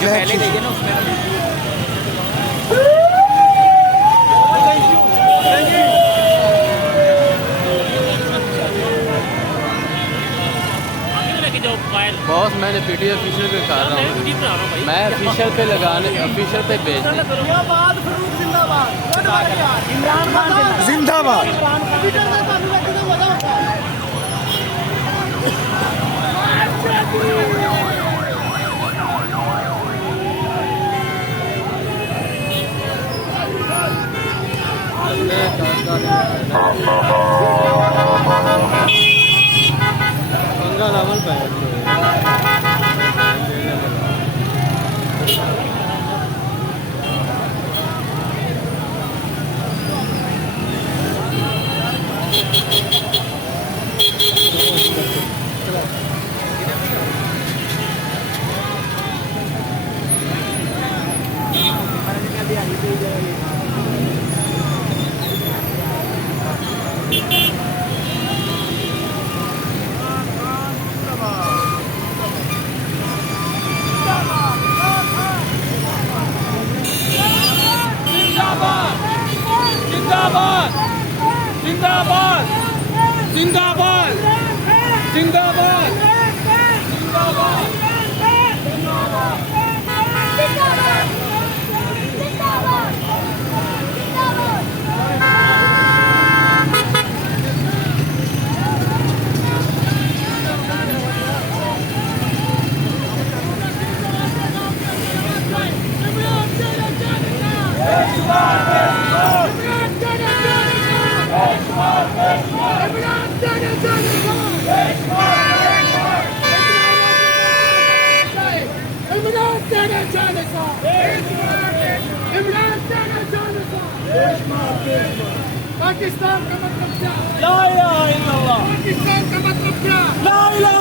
पहले गई है ना उसमें बॉस मैंने वीडियो ऑफिशियल पे कर रहा हूँ, मैं ऑफिशियल पे लगाने ऑफिशियल पे भेज दूँ। जिंदाबाद। जिंदाबाद जिंदाबाद जिंदाबाद जिंदाबाद पाकिस्तान का मतलब क्या? ला इलाहा इल्लल्लाह। पाकिस्तान का मतलब क्या? ला इलाहा